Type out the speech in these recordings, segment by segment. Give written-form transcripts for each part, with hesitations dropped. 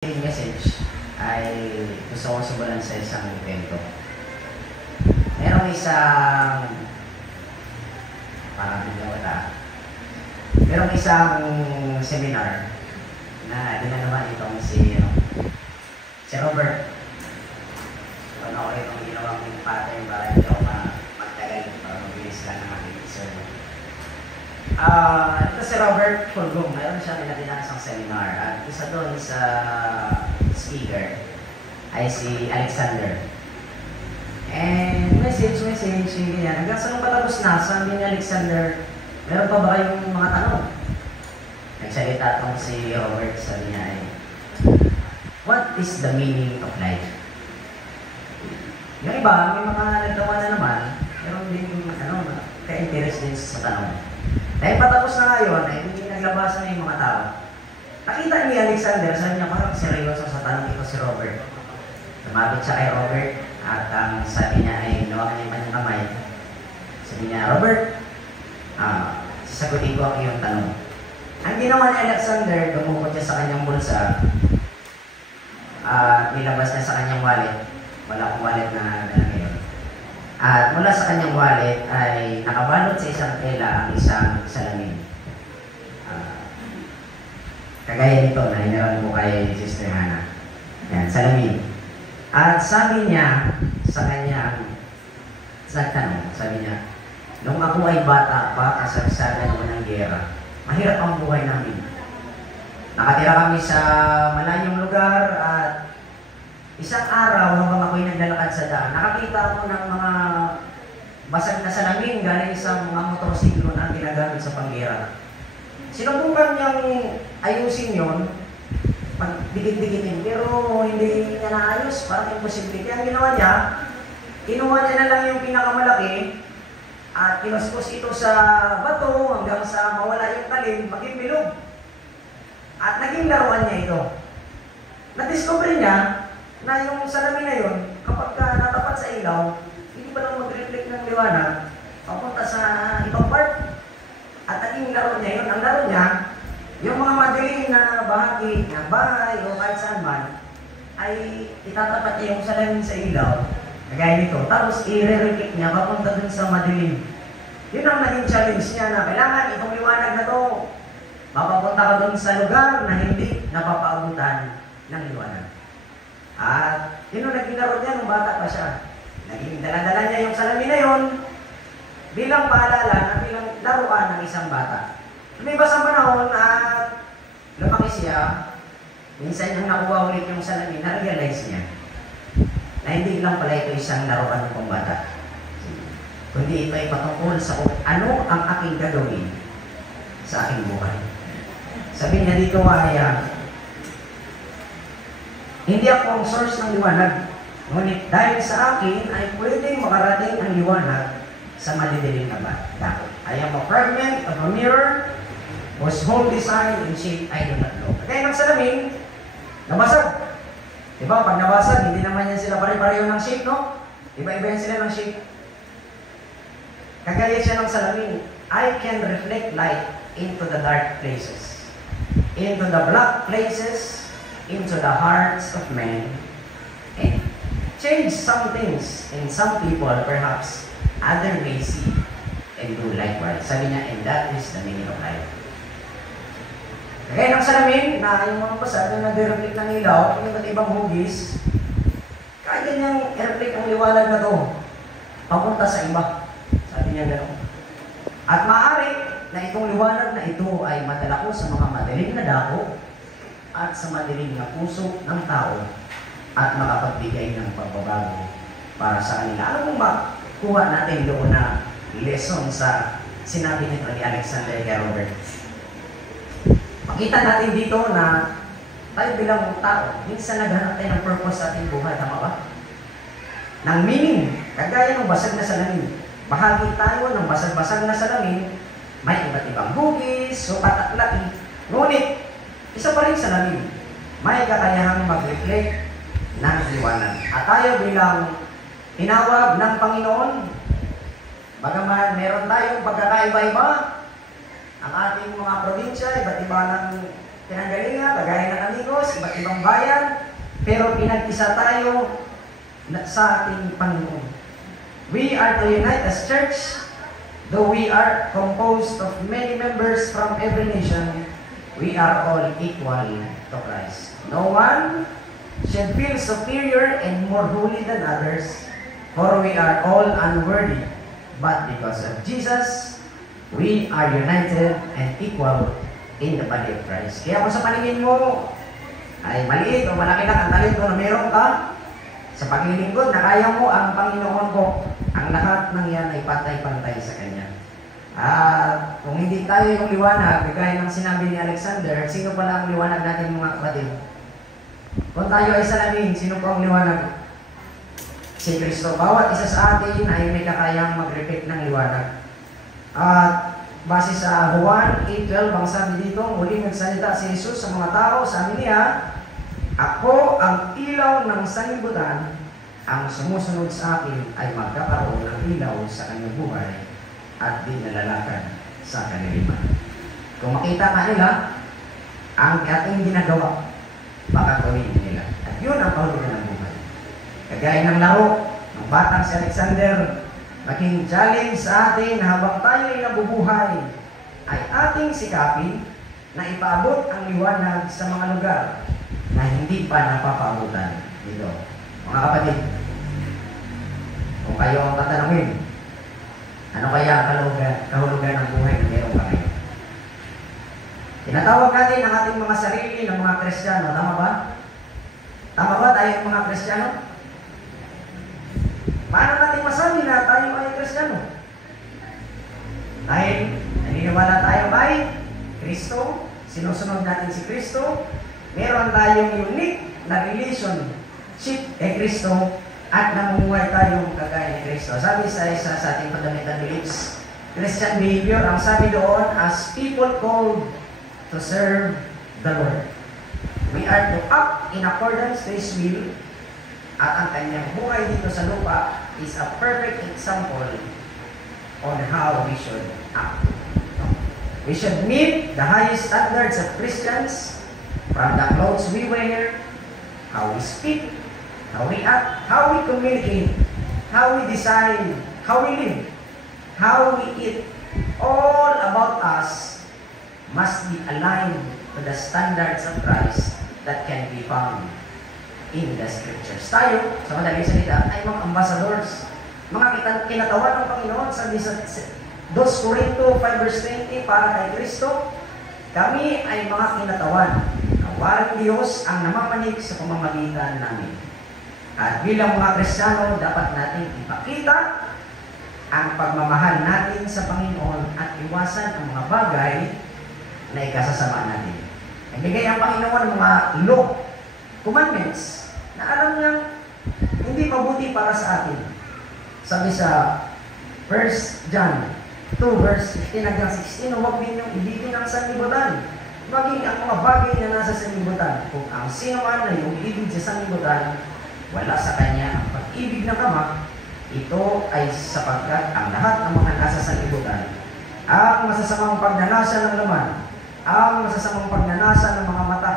Yung message ay gusto kong simulan sa isang evento. Merong isang merong isang seminar na dinalaman itong si Robert. Ano ko itong ginawang pattern para hindi ako magtagal para mabilis lang ng aking sermon. Ito si Robert Fulgum, mayroon siya pinatinan isang seminar at isa doon sa speaker ay si Alexander. And message, ganyan. Hanggang sa nung patapos na, sabi ni Alexander, meron pa ba kayong mga tanong? Nagsalita itong si Robert, sabi niya ay, what is the meaning of life? Yung iba, may mga nagtawa na naman, meron din ka-interest din sa tanong. Dahil patapos na ngayon, ay hindi naglabasan na yung mga tao. Nakita ni Alexander, sabi niya, parang seryoso sa tanong ito si Robert. Tumabit siya kay Robert, at ang sabi niya ay nawakan niya yung kanyang kamay. Sabi niya, Robert, sasagutin ko ang iyong tanong. Ang ginawa ni Alexander, dumukot siya sa kanyang bulsa, nilabas niya sa kanyang wallet. Wala akong wallet na ngayon. At mula sa kanyang wallet ay nakabalot sa isang tela ang isang salamin. Kagaya nito na hinaran mo kay Sister Hannah. Yan, salamin. At sabi niya sa kanyang nagtanong, sabi niya, nung ako ay bata pa, kasagsagan ako ng gera, mahirap ang buhay namin. Nakatira kami sa malayong lugar at isang araw habang ako'y naglalakad sa daan, nakakita ako ng mga basag na salamin galing sa mga motorsiklo na ginagamit sa panggera. Sinubukan niyang ayusin yon, pagdikit-dikitin, pero hindi niya naayos, parang imposible. Kaya ang ginawa niya, kinuha niya na lang yung pinakamalaki at kinuspos ito sa bato hanggang sa mawala yung talim, maging bilog. At naging laruan niya ito. Na-discover niya na yung salamin na yun, kapag natapat sa ilaw, hindi pa lang mag-reflect ng liwanag, papunta sa ibang part. At naging laro niya yun. Ang laro niya, yung mga madilim na bahagi ng bahay o kahit saan man, ay itatapat niya yung salamin sa ilaw, kagaya nito. Tapos i-reflect niya papunta dun sa madilim. Yun ang naging challenge niya na kailangan itong liwanag na to, mapapunta ka dun sa lugar na hindi napapaabutan ng liwanag. At yun ang naging laro niya nung bata pa siya. Naging dala-dala niya yung salamin na yun bilang paalala na bilang laruan ng isang bata. Lumipas ang panahon at lumaki siya, minsan niyang nakuha ulit yung salamin, na-realize niya na hindi lang pala ito isang laruan ng pambata, kundi ito ay patungkol sa kung ano ang aking gagawin sa aking buhay. Sabi niya dito ay, hindi ako ang source ng liwanag, ngunit dahil sa akin ay pwedeng makarating ang liwanag sa madidilim na dako. I am a fragment of a mirror whose whole design and shape I do not know. Kaya ng salamin, nabasag. Diba? Pag nabasag, hindi naman yan sila pare-pareho ng shape, no? Iba-iba yan sila ng shape. Kagaya siya ng salamin, I can reflect light into the dark places, into the black places, into the hearts of men, and change some things in some people, perhaps other may see and do likewise. Sabi niya, and that is the meaning of life. Kaya ng salamin na yung mga basag na nag-reflect ng ilaw, yung iba't ibang hugis, kaya niyang i-reflect ang liwanag na to papunta sa iba. Sabi niya gano'n. At maaari na itong liwanag na ito ay madala ko sa mga madilim na dako at sa madilim na puso ng tao at makapagbigay ng pagbabago para sa kanila. Ano kung makuha natin doon na lesson sa sinabi nito ni Alexander kay Robert? Makita natin dito na tayo bilang tao, minsan naghanap tayo ng purpose sa ating buhay, tama ba? Ng meaning, kagaya ng basag na salamin. Bahagi tayo ng basag-basag na salamin, may iba't ibang hugis, sukat at laki. Ngunit, isa pa rin salamin, may kakayahang mag-reflect ng liwanag. At tayo bilang tinawag ng Panginoon, bagaman meron tayong pagkakaiba-iba, ang ating mga probinsya, iba't iba ng pinanggalingan, kagaya ng amigos, iba't ibang bayan, pero pinag-isa tayo sa ating Panginoon. We are to unite as church, though we are composed of many members from every nation, we are all equal to Christ. No one should feel superior and more holy than others, for we are all unworthy. But because of Jesus, we are united and equal in the body of Christ. Kaya kung sa paningin mo ay maliit o malaki lang ang talento na meron ka, sa paglilingkod na kaya mo ang Panginoon ko, ang lahat ng yan ay pantay-pantay sa Kanya. At kung hindi tayo yung liwanag, gaya ng sinabi ni Alexander, sino pala ang liwanag natin mga kapatid? Kung tayo ay salamin, sino po ang liwanag? Si Kristo. Bawat isa sa atin ay may kakayang mag-reflect ng liwanag. At base sa Juan 8:12, ang sabi dito, muling nagsalita si Jesus sa mga tao, sabi niya, ako ang ilaw ng sanlibutan, ang sumusunod sa akin ay magkakaroon ng ilaw sa kanyang buhay at di nalalakad sa kaniliman. Kung makita ka nila, ang ating ginagawa, baka gawin nila. At yun ang kahulugan ng buhay. Kagaya ng laro, ng batang si Alexander, maging challenge sa atin habang tayo ay nabubuhay, ay ating sikapin na ipaabot ang liwanag sa mga lugar na hindi pa napapaabutan dito. Mga kapatid, kung kayo ang tatanungin, ano kaya ang kahulugan ng buhay na meron kami? Tinatawag natin ang ating mga sarili ng mga Kristiyano. Tama ba? Tama ba tayo mga Kristiyano? Paano natin masabi na tayo ay Kristiyano? Dahil naniniwala tayo kay Kristo, sinusunod natin si Kristo, meron tayong unique na relationship kay Kristo, at namumuhay tayong kagaya ni Kristo. Sabi sa isa sa ating fundamental beliefs, Christian behavior, ang sabi doon, as people called to serve the Lord. We are to act in accordance to His will, at ang kanyang buhay dito sa lupa is a perfect example on how we should act. We should meet the highest standards of Christians, from the clothes we wear, how we speak, how we act, how we communicate, how we decide, how we live, how we eat. All about us must be aligned to the standards of Christ that can be found in the Scriptures. Tayo, sa madaling salita, ay mga ambassadors, mga kinatawan ng Panginoon. Sabi sa 2 Corinto 5:20, para kay Kristo, kami ay mga kinatawan. Kawaring Diyos ang namamanig sa pamamagitan namin. At bilang mga Kristiyano, dapat natin ipakita ang pagmamahal natin sa Panginoon at iwasan ang mga bagay na ikasasama natin. Nagbigay ang Panginoon ng mga law, commandments, na alam niyang hindi mabuti para sa atin. Sabi sa 1 John 2 verse 15 hanggang 16, huwag ninyong ibigin ang sanlibutan, maging ang mga bagay na nasa sanlibutan. Kung ang sino man na yung ibig sa sanlibutan, wala sa kanya ang pag-ibig ng Ama, ito ay sapagkat ang lahat ng mga nasa sanlibutan, ang masasamang pagnanasa ng laman, ang masasamang pagnanasa ng mga mata,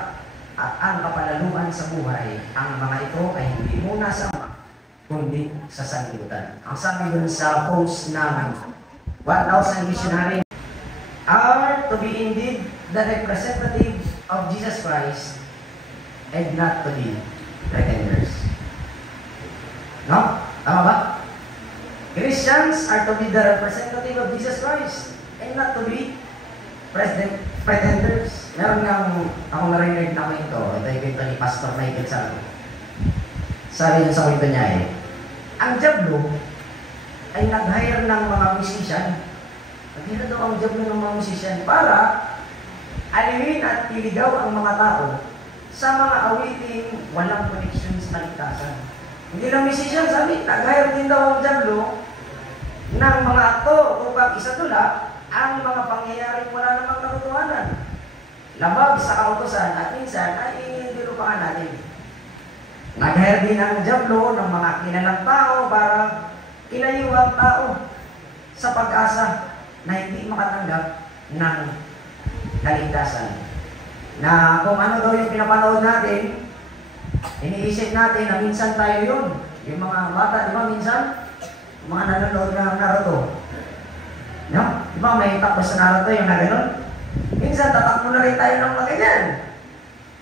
at ang kapalaluan sa buhay, ang mga ito ay hindi muna sa Ama, kundi sa sanlibutan. Ang sabi dun sa post namin, 1,000 missionary are to be indeed the representative of Jesus Christ and not to be pretenders. No? Tama ba? Christians are to be the representative of Jesus Christ and not to be pretenders. Meron nga ako narinig na ko ito. Ito yung kwento ni Pastor Michael Salvo. Sabi niya sa kwento niya ang Diablo ay nag-hire ng mga musician. Nag-hire daw ang Diablo ng mga musician para aliwin at iligaw ang mga tao sa mga awiting walang connection sa kaligtasan. Hindi lang musician, sabi, nag-hire din daw ang Diablo ng mga aktor upang isatula ang mga pangyayaring wala namang katotohanan. Labag sa kautosan at minsan ay inilupakan natin. Nag-hire din ang Diablo ng mga kilalang tao para ilayo ang tao sa pag-asa na hindi makatanggap ng kaligtasan. na kung ano daw yung pinapanood natin, iniisip natin na minsan tayo yun. Yung mga bata, di ba minsan? Yung mga nanonood ng Naruto. No? Di ba may tapos sa Naruto yung na gano'n? Minsan tatakbo na rin tayo ng mga ganyan.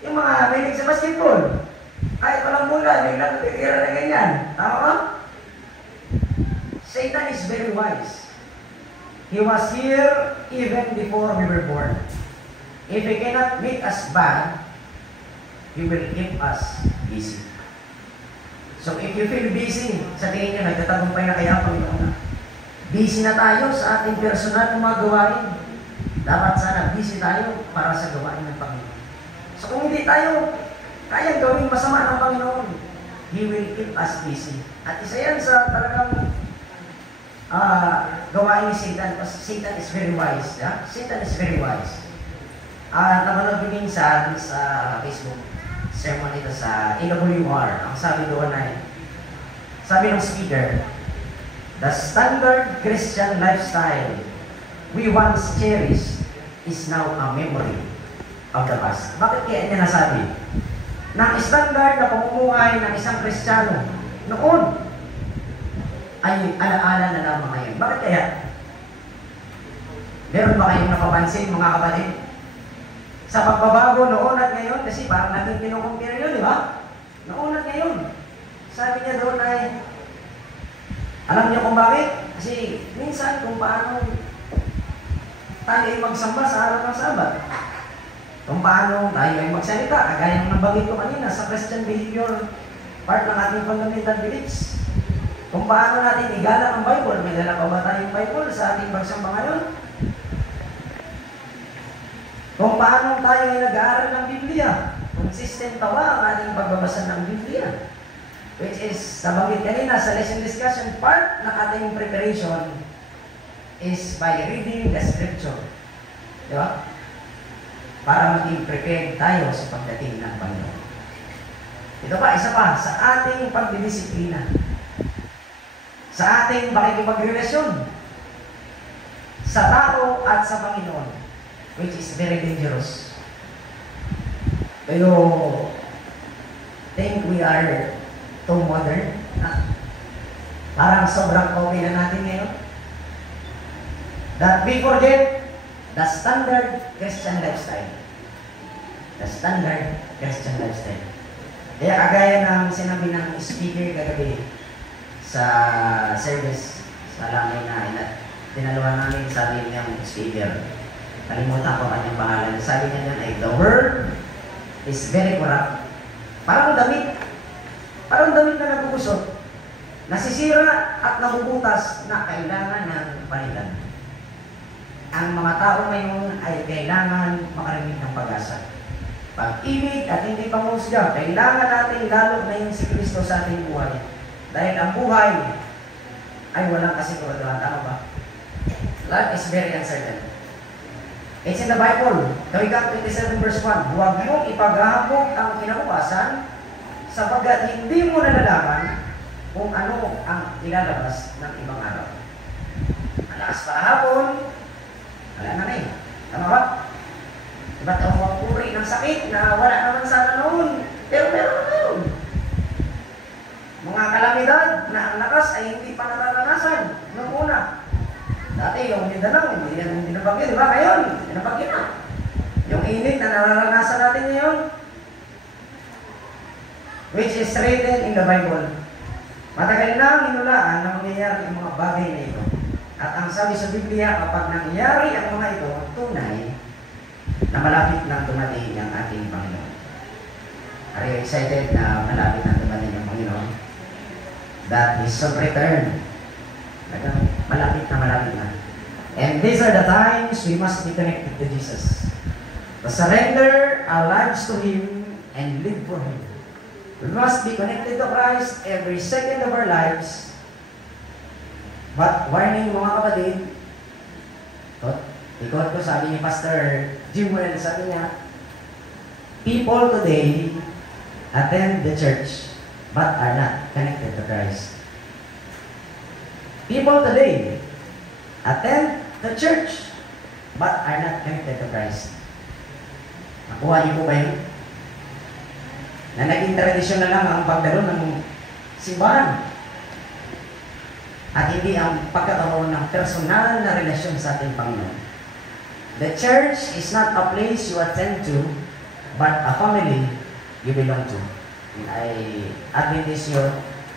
Yung mga mahilig sa basketball. Kahit walang mula, biglang natitira na ganyan. Tama ba? Satan is very wise. He was here even before we were born. If he cannot make us bad, he will keep us busy. So if you feel busy, sa tingin nyo, nagtatagumpay na kaya Panginoon. Busy na tayo sa ating personal na mga gawain. Dapat sana busy tayo para sa gawain ng Panginoon. So kung hindi tayo kayang gawing masama ng Panginoon, He will keep us busy. At isa yan sa talagang gawain ni Satan. Kasi Satan is very wise. Yeah? Satan is very wise. Napanood ko minsan sa Facebook, sermon ito sa AWR. Ang sabi doon ay, sabi ng speaker, the standard Christian lifestyle we once cherished is now a memory of the past. Bakit kaya niya nasabi? Na ang standard na pamumuhay ng isang Kristiyano noon ay alaala na lamang ngayon. Bakit kaya? Meron ba kayong napapansin, mga kapatid? Sa pagbabago noon at ngayon, kasi parang natin kinukumpira yun, di ba? Noon at ngayon. Sabi niya doon ay, alam niyo kung bakit? Kasi minsan kung paano tayo ay magsamba sa araw ng Sabat. Kung paano tayo ay magsalita, kagaya ng nabanggit ko kanina sa Christian behavior, part ng ating fundamental beliefs. Kung paano natin igala ang Bible, may dala pa ba tayong Bible sa ating pagsamba ngayon? Kung paano tayo ay nag-aaral ng Biblia, consistent tawa ang ating pagbabasa ng Biblia. Which is, nabanggit kanina sa lesson discussion, part ng ating preparation is by reading the scripture. Di ba? Para maging prepared tayo sa pagdating ng Panginoon. Ito pa, isa pa, sa ating pagdidisiplina. Sa ating pakikipagrelasyon. Sa tao at sa Panginoon. Which is very dangerous. Do you think we are too modern? Parang sobrang okay na natin ngayon. That we forget the standard Christian lifestyle. The standard Christian lifestyle. Kaya kagaya ng sinabi ng speaker kagabi sa service sa lamay na tinaluhan namin, sabi niyang speaker. Kalimutan ko kanyang pangalan. Sabi niya ay, the world is very corrupt. Parang damit na nagugusot, nasisira at nabubutas na kailangan ng palitan. Ang mga tao ngayon ay kailangan makarinig ng pag-asa. Pag-ibig at hindi pangusga, kailangan natin lalo na yung si Kristo sa ating buhay. Dahil ang buhay ay walang kasiguraduhan. Tama ba? Life is very uncertain. It's in the Bible, Tawigan 27 verse 1, huwag mong ipaghahabog ang kinabukasan sapagkat hindi mo nalalaman kung ano ang ilalabas ng ibang araw. Malakas para hapon, wala na eh. Tama ba? Iba't ang puri ng sakit na wala naman sana noon, pero meron na ngayon. Mga kalamidad na ang lakas ay hindi pa nararanasan noong una. Dati yung Mindanao, hindi nabagyo, di ba? Ngayon, hindi nabagyo na. Yung init na nararanasan natin ngayon, which is written in the Bible. Matagal na ang hinulaan na mangyayari ang mga bagay na ito. At ang sabi sa Biblia, kapag nangyayari ang mga ito, tunay na malapit lang dumating ang ating Panginoon. Are you excited na malapit na dumating ang Panginoon? That is of return. Malapit na. And these are the times we must be connected to Jesus. To surrender our lives to Him and live for Him. We must be connected to Christ every second of our lives. But warning mga kapatid, ikot ko sabi ni Pastor Jimwell, sabi niya, people today attend the church but are not connected to Christ. People today attend the church but are not connected to Christ. Nakuha niyo po ba yun? Na naging tradisyon na lang ang pagdalo ng simbahan. At hindi ang pagkakaroon ng personal na relasyon sa ating Panginoon. The church is not a place you attend to, but a family you belong to. And I Adventist your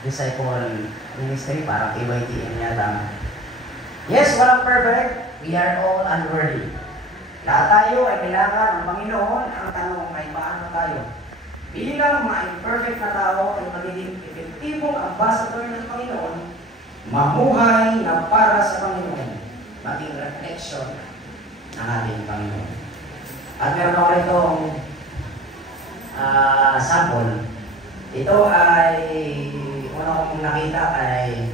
disciple ministry, parang AYTM yata. Yes, walang perfect. We are all unworthy. Lahat tayo ay kailangan ng Panginoon. Ang tanong ay paano tayo? Bilang mga imperfect na tao ay magiging epektibong ambassador ng Panginoon, mamuhay na para sa Panginoon, maging reflection ng ating Panginoon. At meron ako itong sample. Ito ay una kong nakita ay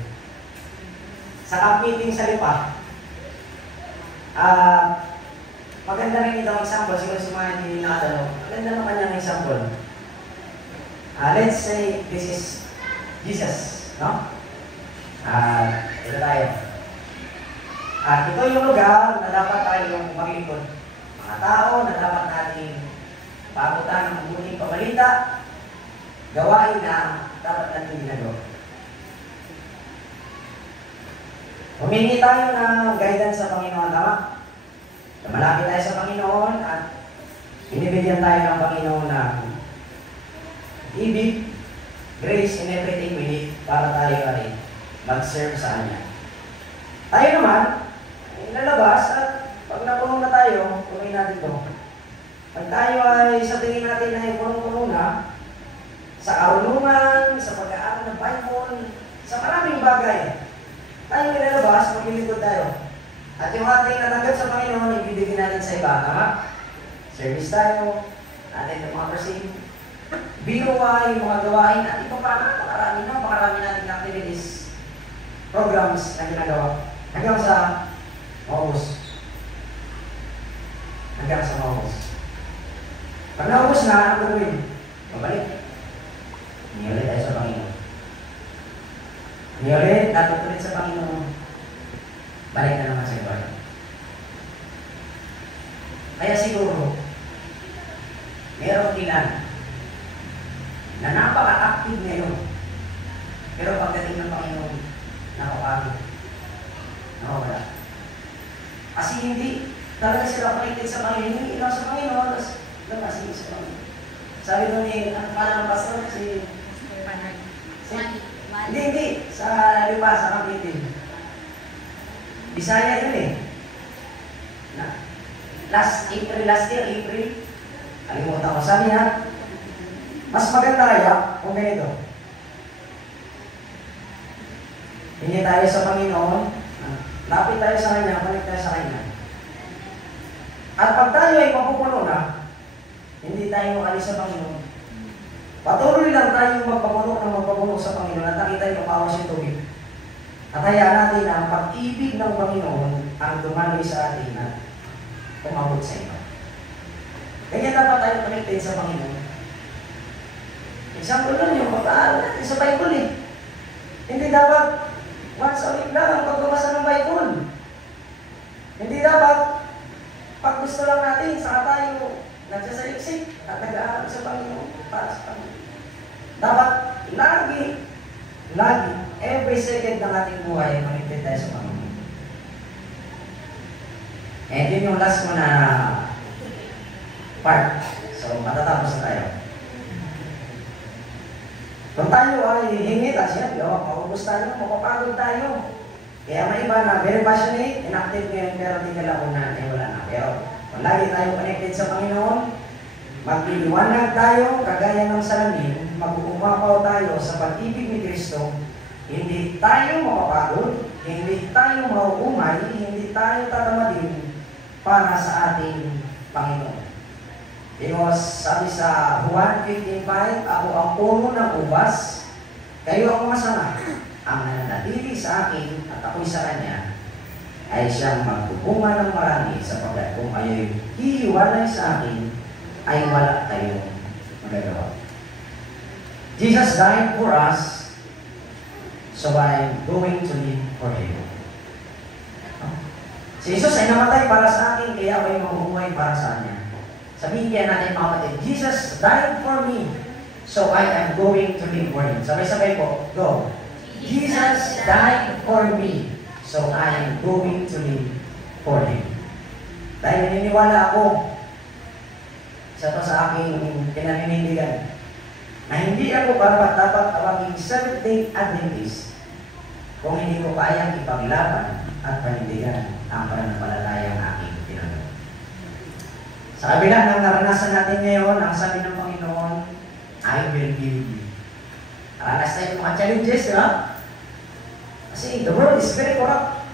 sa camp meeting sa Lipa. Maganda rin itong example, siguro sa mga hindi nakadalo. Maganda naman kanyang example. Let's say this is Jesus, no? Ito tayo. At ito yung lugar na dapat tayong maglingkod. Mga tao na dapat natin pabutan ng mabuting pabalita, gawain na dapat natin ginagawa. Humingi tayo ng guidance sa Panginoon, tama? Malapit tayo sa Panginoon at binibigyan tayo ng Panginoon ng ibig, grace, and everything we need para tayo ay mag-serve sa Kanya. Tayo naman, lalabas at pag napuno na tayo, tuloy natin ito. Pag tayo ay sa tingin natin ay punong-puno na, sa karunungan, sa pag-aaral ng Bible, sa maraming bagay, tayo nilalabas, maglilingkod tayo. At yung ating natanggap sa Panginoon, ibibigay natin sa iba, tama? Service tayo, natin ng mga perceive, biruay, mga gawain, at iba pa, napakarami natin activities, programs na ginagawa. Hanggang sa maubos. Hanggang sa maubos. Pag naubos na, ano gawin? Babalik. Niulit tayo sa Panginoon. Niulit, natutulit sa Panginoon. Balik na naman sa iba. Kaya siguro, merong ilan na napaka-active ngayon. Pero pagdating ng Panginoon, nakapagod. Nakawala. Kasi hindi talaga sila connected sa Panginoon. Hindi ilaw sa Panginoon, tapos lakas sa Panginoon. Sabi doon ni, ang pala ng pastor, hindi, sa Lipa, sa Kapitin. Bisaya yun eh. Last year, April, kalimutan ko. Sabi niya, mas maganda kaya kung ganito. Hindi tayo sa Panginoon, lapit tayo sa Kanya, balik tayo sa Kanya. At pag tayo ay mapupuno na, hindi tayo makalis sa Panginoon. Patuloy lang tayo magpapuno sa Panginoon at nakita yung kawas yung tubig. At hayaan natin na ang pag-ibig ng Panginoon ang dumaloy sa atin at umabot sa iba. Kaya dapat tayo connected sa Panginoon. Example lang yung pag-aaral natin sa Bible eh. Hindi dapat once a week lang ang pagbabasa ng Bible. Hindi dapat pag gusto lang natin, saka tayo nagsasaliksik at nag-aaral sa Panginoon para sa Panginoon. Dapat lagi, every second ng ating buhay, connected tayo sa Panginoon. And yun yung last mo na part. So, matatapos na tayo. Kung tayo ay hingit, asya, maubos tayo, mapapagod tayo. Kaya may iba na very passionate, inactive ngayon, pero di kalakunan, ay wala na. Pero kung lagi tayo connected sa Panginoon, magliliwanag tayo, kagaya ng salamin, mag-uumapaw tayo sa pag-ibig ni Kristo, hindi tayo mapapagod, hindi tayo mauumay, hindi tayo tatamadin para sa ating Panginoon. Because sabi sa Juan 15:5, ako ang puno ng ubas, kayo ang masama. Ang nananatili sa akin at ako'y sa Kanya, ay siyang magbubunga ng marami sapagkat kung kayo'y hihiwalay sa akin, ay wala tayong magagawa. Jesus died for us, so I'm going to live for Him. Si Jesus ay namatay para sa akin, kaya ako'y mabubuhay para sa Kanya. Sabihin kaya natin mga kapatid, Jesus died for me, so I am going to live for Him. Sabay-sabay po, go. Jesus died for me, so I am going to live for Him. Dahil naniniwala ako, isa to sa aking pinaninindigan, na hindi ako dapat tawaging Seventh-day Adventist kung hindi ko kayang ipaglaban at panindigan ang pananampalatayang aking tinanong. Sa kabila ng naranasan natin ngayon, ang sabi ng Panginoon, I will be with you. Naranas tayo ng mga challenges, di ba? Kasi the world is very corrupt.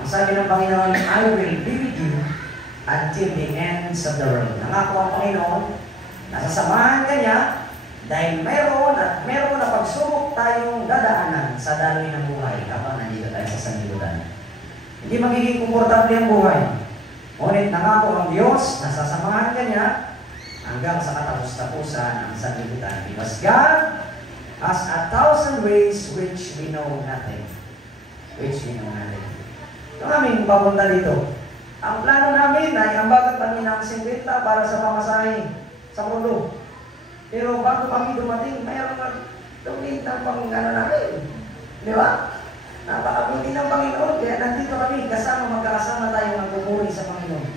Ang sabi ng Panginoon, I will be with you until the ends of the world. Nangako ang Panginoon, nasasamahan ka niya dahil meron na pagsubok tayong dadaanan sa daloy ng buhay habang nandito tayo sa sanlibutan. Hindi magiging komportable ang buhay. Ngunit nangako ang Diyos, nasasamahan ka niya hanggang sa katapos-tapusan ng sanlibutan. Because God has 1,000 ways which we know nothing. Yung aming papunta dito, ang plano namin ay ang bagat paninang 50 para sa pamasahe sa mundo. Pero bago kami dumating, mayroon na tumit ng pangano namin. Di ba? Napakabuti ng Panginoon, kaya nandito kami magkakasama tayo nagpupuri sa Panginoon.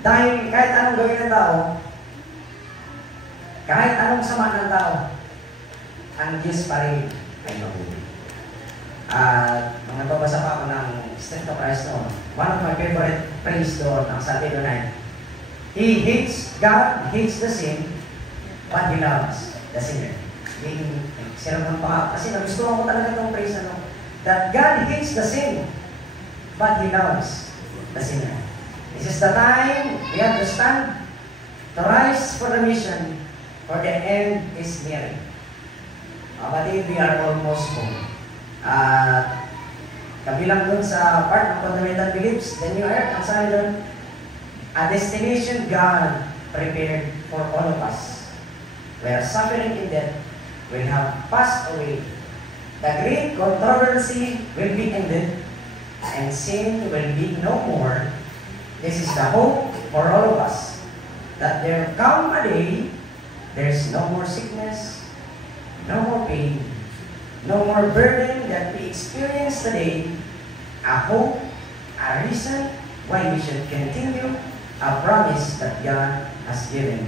Dahil kahit anong gawin ng tao, kahit anong sama ng tao, ang Diyos pa rin ay mabuti. At nagbabasa pa ako ng Strength of Christ noon. One of my favorite praise doon, ang sabi doon ay, God hates the sin, but He loves the sinner. Sinabang pa, kasi nagustuhan ko talaga itong praise that God hates the sin, but He loves the sinner. This is the time we have to stand, to rise for the mission, for the end is near. Kapatid, we are almost home. Kabilang dun sa part ng fundamental beliefs, the new earth, ang sabi dun, a destination God prepared for all of us, where suffering and death will have passed away. The great controversy will be ended, and sin will be no more. This is the hope for all of us, that there come a day, there's no more sickness, no more pain, no more burden that we experience today, a hope, a reason why we should continue, a promise that God has given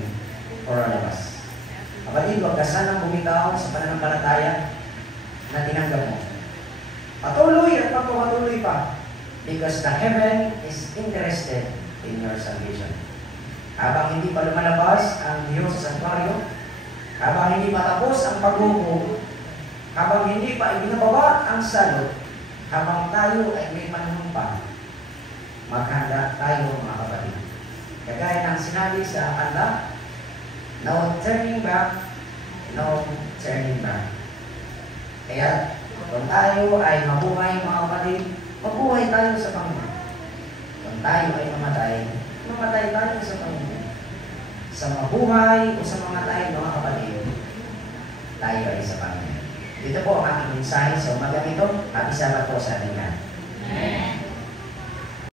for all of us. Kapatid, huwag ka sanang bumitaw sa pananampalataya na tinanggap mo. Patuloy at magpapatuloy pa, because the heaven is interested in your salvation. Habang hindi pa lumalabas ang Diyos sa santuaryo, habang hindi matapos ang paghukom, habang hindi pa ibinababa ang salot, habang tayo ay may panahon pa, maghanda tayo mga kapatid. Kagaya ng sinabi sa kanta, no turning back, no turning back. Kaya kung tayo ay mabuhay mga kapatid, mabuhay tayo sa Panginoon. Kung tayo ay mamatay tayo sa Panginoon. Sa mabuhay o sa mga tayo mga kapatid, tayo ay sa Panginoon. Ito po ang aking mensahe sa umagang ito. Happy Sabbath po sa ating lahat.